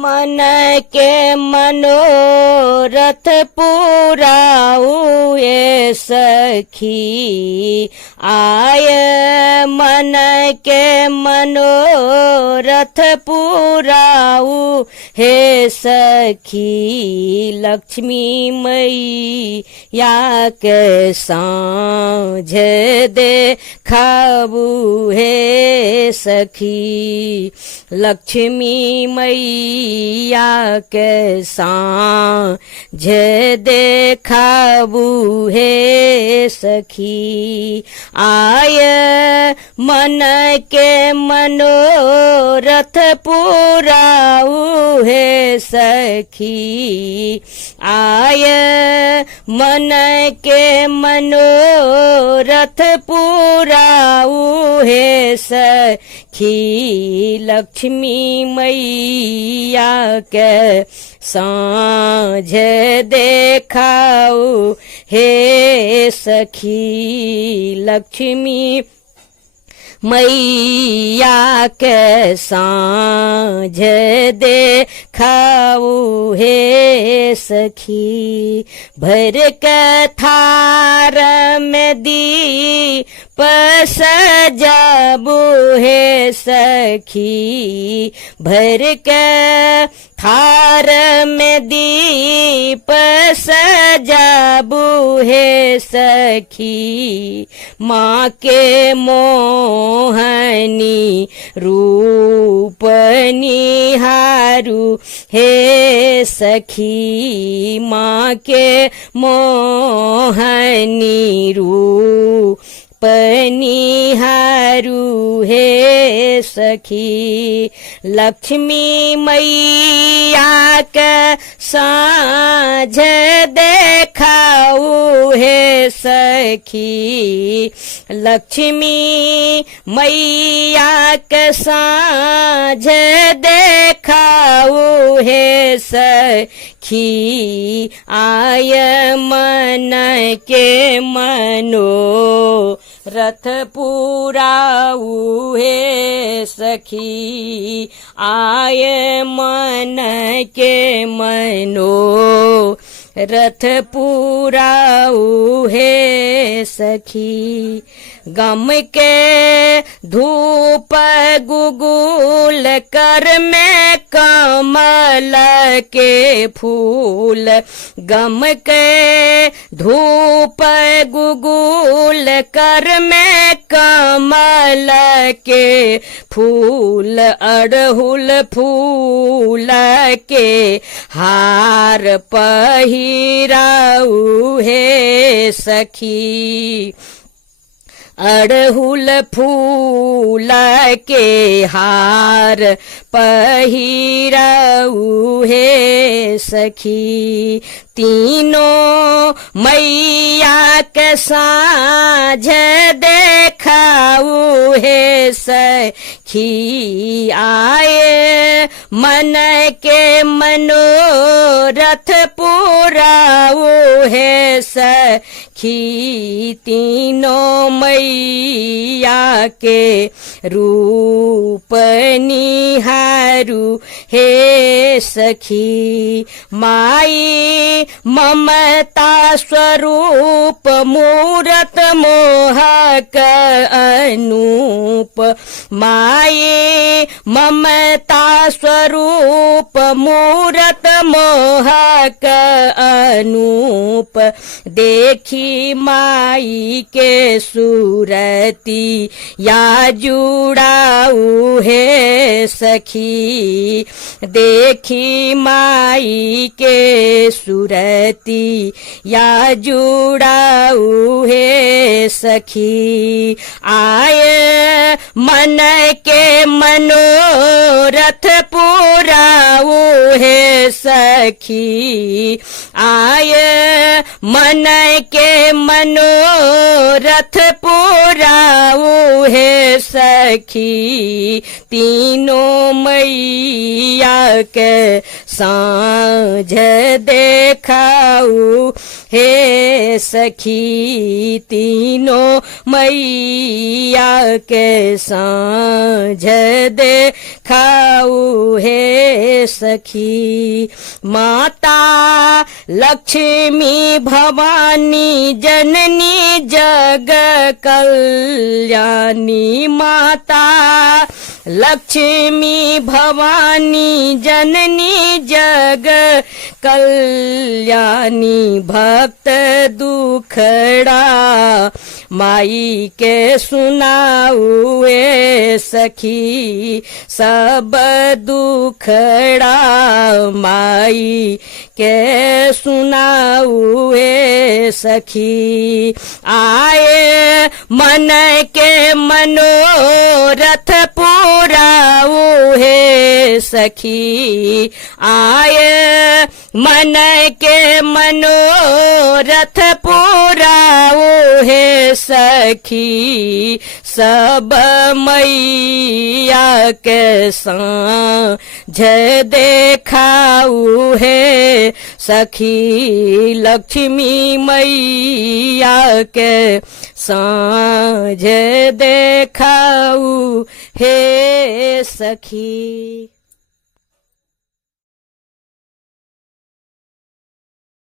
मन के मनोरथ पुराऊ ये सखी, आय मन के मनोरथ पुराऊ हे सखी। लक्ष्मी मैया के सांझ देखाबू हे सखी। लक्ष्मी मैया के सांझ देखाबू हे सखी। आय मन के मनोरथ पुराऊ हे सखी, आय मन के मनोरथ पुराऊ हे सखी। लक्ष्मी मैया के सांझ देखाऊ हे सखी। लक्ष्मी मैया के सांझ देखाऊ हे सखी। भर के थार में दीप सजाबू हे सखी। भर के थार में दीप सजाबू हे सखी। माँ के मोहनी रूप निहारू हे सखी। माँ के मोहनी रूप निहारू हे सखी। लक्ष्मी मैया के सांझ देखाऊ हे सखी। लक्ष्मी मैया के सांझ देखाऊ हे सखी। आय मन के मनोरथ पुराऊ हे सखी। आय मन के मनोरथ पुराऊ हे सखी। गम के धूप गुगुल कर में कमल के फूल। गम के धूप गुगुल कर में कमल के फूल। अड़हुल फूल के हार पहिराऊ हे सखी। अड़हुल फूल के हार पहिराऊ हे सखी। तीनों मैया के सांझ देखाऊ हे सखी। आय मन के मनोरथ पुराऊ हे सखी। तीनों मैया के रूप निहारू हे सखी। माई ममता स्वरूप मूरत मोहक अनूप। माई ममता स्वरूप मूरत मोहक अनूप। देखी माई के सूरती या जुड़ाऊ हे सखी। देखी माई के सूरती या जुड़ाऊ हे सखी। आय मन के मनोरथ पुराऊ हे सखी। आय मन के मनोरथ पुराऊ हे सखी। तीनों मैया के सांझ देखाऊ हे सखी। तीनों मैया के सांझ देखाऊ हे सखी। माता लक्ष्मी भवानी जननी जग कल्याणी। माता लक्ष्मी भवानी जननी जग कल्याणी। भक्त दुखड़ा माई के सुनाऊए सखी, सब दुखड़ा माई के सुनाऊए सखी। आए मन के मनोरथ पूराऊ है सखी। आए मन के मनोरथ पूराऊ है सखी। सब मैया के सांझ देखाऊ है सखी। लक्ष्मी मैया के सांझ देखाऊ है सखी।